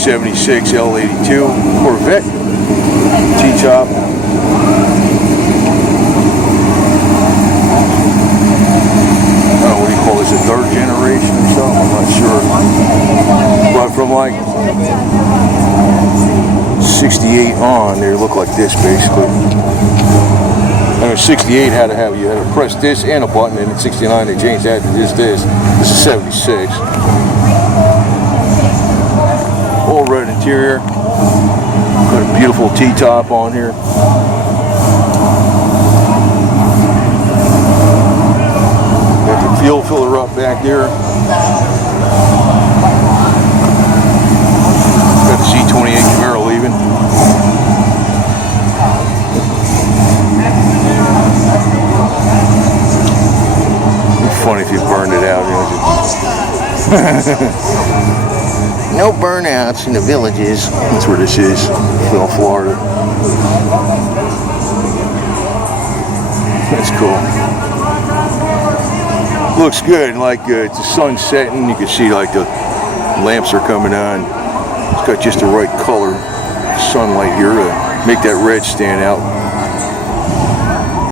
76 L82 Corvette T-top. What do you call this, a third generation or something? I'm not sure. But from like 68 on, they look like this basically. And 68 had to press this and a button, and in 69 they changed that to this. This is 76. All red interior. Got a beautiful T-top on here. Got the fuel filler up back there. Got the C28 Camaro even. It's funny if you burned it out. No burnouts in the villages. That's where this is, South Florida. That's cool. Looks good. Like it's the sun setting. You can see like the lamps are coming on. It's got just the right color sunlight here to make that red stand out.